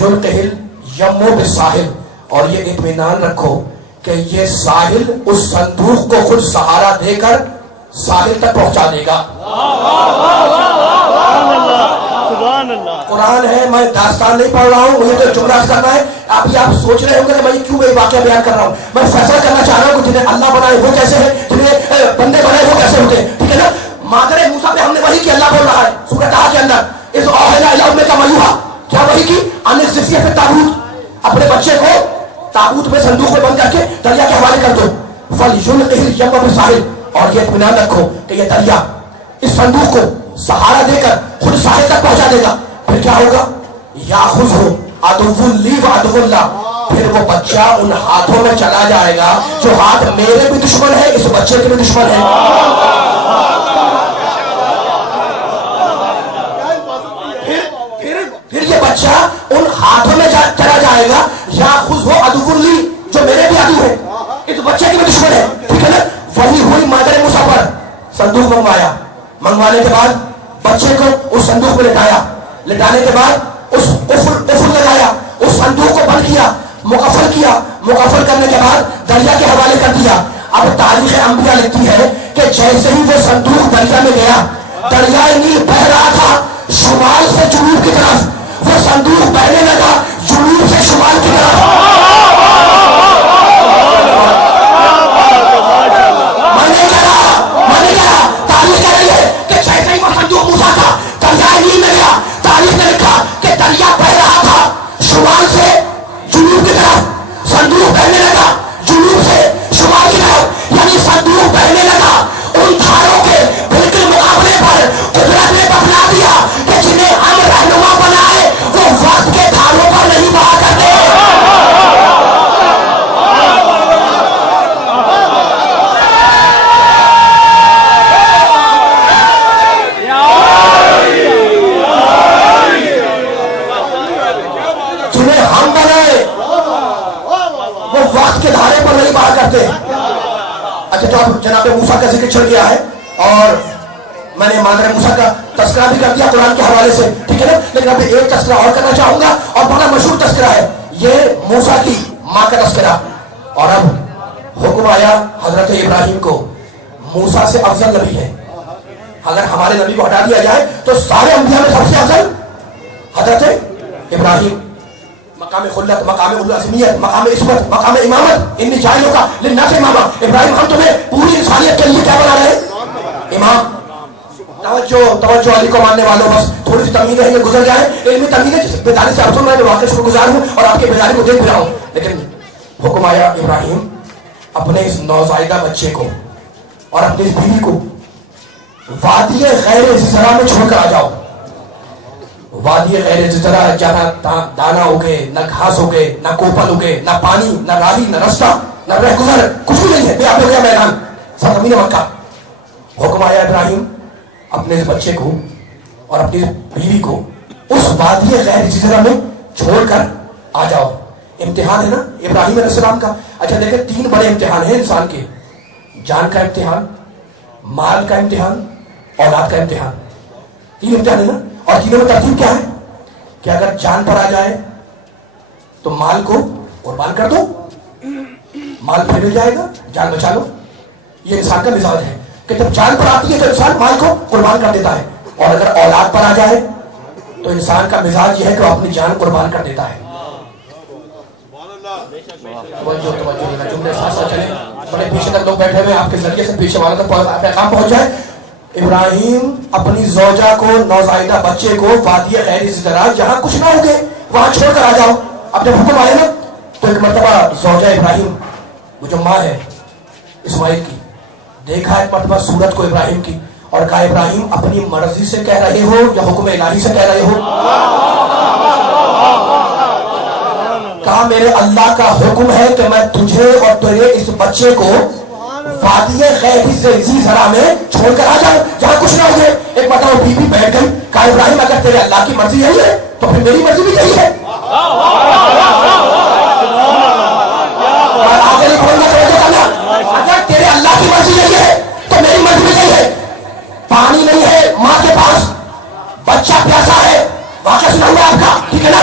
فَلْيُلْقِهِ الْيَمُّ بِالسَّاحِلِ، اور یہ اطمینان رکھو کہ یہ ساحل اس صندوق کو خود سہارا دے کر ساحل تک پہنچا دے گا۔ قرآن ہے، میں داستان نہیں پڑھ رہا ہوں، مجھے تو جملہ کرنا ہے۔ ابھی آپ سوچ رہے ہوں گے کہ میں کیوں یہ واقعہ بیان کر رہا ہوں۔ میں فیصلہ کرنا چاہ رہا ہوں کہ جنہیں اللہ بنائے وہ کیسے ہیں، جنہیں بندے بنائے وہ کیسے ہوتے ہیں، ٹھیک ہے نا۔ مادر موسیٰ پہ ہم نے وحی کی، اللہ بول رہا ہے سورہ طٰہٰ کے اندر، اذ اوحینا الی امک ما یوحیٰ، کیا وحی کی؟ ان اقذفیہ فی التابوت، اپنے بچے کو تابوت میں صندوق میں بند کر کے دریا کے حوالے کر دو۔ فَلْيُلْقِهِ الْيَمَّ بِالسَّاحِلِ، اور یہ اطمینان رکھو کہ یہ دریا اس صندوق کو سہارا دے کر خود ساحل تک پہنچا دے گا۔ پھر کیا ہوگا؟ یَأْخُذْهُ عَدُوٌّ لِّی وَعَدُوٌّ لَّهُ، پھر وہ بچہ ان ہاتھوں میں چلا جائے گا جو ہاتھ میرے بھی دشمن ہے، اس بچے کے بھی دشمن ہے۔ پھر یہ بچہ ان ہاتھوں میں چلا جائے گا، یَأْخُذْهُ عَدُوٌّ لِّی، جو میرے بھی عدو ہے، اس بچے کے بھی دشمن ہے، ٹھیک ہے نا۔ وہی ہوئی مادر موسیٰ پر، صندوق منگوایا، منگوانے کے بعد بچے کو اس صندوق میں لٹایا، لٹانے کے بعد اس قفل لگایا، اس صندوق کو بند کیا، مقفل کیا، مقفل کرنے کے بعد دریا کے حوالے کر دیا۔ اب تاریخ انبیاء لکھتی ہے کہ جیسے ہی وہ صندوق دریا میں گیا، دریائے نیل بہہ رہا تھا شمال سے جنوب کی طرف، وہ صندوق بہنے لگا جنوب سے شمال کی طرف۔ دریا بہہ رہا تھا شمال سے جنوب کی طرف، صندوق بہنے لگا جنوب سے شمال کی طرف، یعنی صندوق بہنے لگا ان دھاروں کے بالکل مقابلے پر۔ قدرت نے بتلا دیا کہ جنہیں ہم رہنما بنائے وہ وقت کے دھاروں پر نہیں بہا کرتے۔ اچھا، تو اب جناب موسیٰ کا ذکر چل گیا ہے اور میں نے مادر موسیٰ کا تذکرہ بھی کر دیا قرآن کے حوالے سے، ٹھیک ہے نا۔ لیکن اب ایک تذکرہ اور کرنا چاہوں گا اور بڑا مشہور تذکرہ ہے، یہ موسیٰ کی ماں کا تذکرہ۔ اور اب حکم آیا حضرت ابراہیم کو، موسیٰ سے افضل نبی ہے، اگر ہمارے نبی کو ہٹا دیا جائے تو سارے انبیاء میں سب سے افضل حضرت ابراہیم، مقام خلت، مقام العظمیت، مقام عصمت، مقام امامت، انی جاعلک للناس اماما۔ ابراہیم ہم تمہیں پوری انسانیت کے لیے کیا بنا رہے ہیں؟ امام۔ توجہ علی کو ماننے والوں، بس تھوڑی سی تمہید ہے، یہ گزر جائے، علمی تمہید ہے، جس بیداری سے افسر میں واقعی شکر گزار ہوں اور آپ کی بیداری کو دیکھ رہا ہوں۔ لیکن حکم آیا ابراہیم اپنے اس نوزائیدہ بچے کو اور اپنی اس بیوی کو وادی غیر زرع میں چھوڑ کر آ جاؤ۔ وادی غیر زرع، جہاں دانا اگے، نہ گھاس اگے، نہ کوپل اگے، نہ پانی، نہ راہی، نہ رستہ، نہ رہ گزر، کچھ بھی نہیں ہے، بے آب و گیا میدان، سرزمین مکہ۔ حکم آیا ابراہیم اپنے اس بچے کو اور اپنی بیوی کو اس وادی غیر زرع میں چھوڑ کر آ جاؤ۔ امتحان ہے نا ابراہیم علیہ السلام کا۔ اچھا دیکھیں، تین بڑے امتحان ہیں انسان کے، جان کا امتحان، مال کا امتحان، اولاد کا امتحان، تین امتحان ہے نا۔ اور تینوں میں ترتیب کیا ہے کہ اگر جان پر آ جائے تو مال کو قربان کر دو، مال پھر مل جائے گا، جان بچا لو۔ یہ انسان کا مزاج ہے کہ جب جان پر آتی ہے تو انسان مال کو قربان کر دیتا ہے، اور اگر اولاد پر آ جائے تو انسان کا مزاج یہ ہے کہ وہ اپنی جان قربان کر دیتا ہے۔ جملے ساتھ ساتھ چلیں، بڑے پیچھے تک لوگ بیٹھے ہوئے، آپ کے ذریعے سے پیچھے والوں تک پیغام پہنچ جائے۔ ابراہیم اپنی زوجہ کو، نوزائیدہ بچے کو وادی غیر زرع جہاں کچھ نہ ہوگے وہاں چھوڑ کر آ جاؤ۔ اب جب حکم آئے نا تو ایک مرتبہ زوجہ ابراہیم، وہ جو ماں ہے اسماعیل کی، دیکھا ایک مرتبہ صورت کو ابراہیم کی اور کہا ابراہیم اپنی مرضی سے کہہ رہے ہو یا حکم الہی سے کہہ رہے ہو؟ کہا میرے اللہ کا حکم ہے کہ میں تجھے اور تیرے اس بچے کو وادی غیر زرع میں چھوڑ کر آ جاؤ جہاں کچھ نہ ہوگے۔ ایک مرتبہ بی بی بیٹھ گئی، کہا ابراہیم اگر تیرے اللہ کی مرضی یہی ہے تو پھر میری مرضی بھی یہی ہے۔ اگر تیرے اللہ کی مرضی یہی ہے تو میری مرضی بھی یہی ہے۔ پانی نہیں ہے ماں کے پاس، بچہ پیاسا ہے، واقعہ سنا ہوا آپ کا، ٹھیک ہے نا،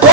2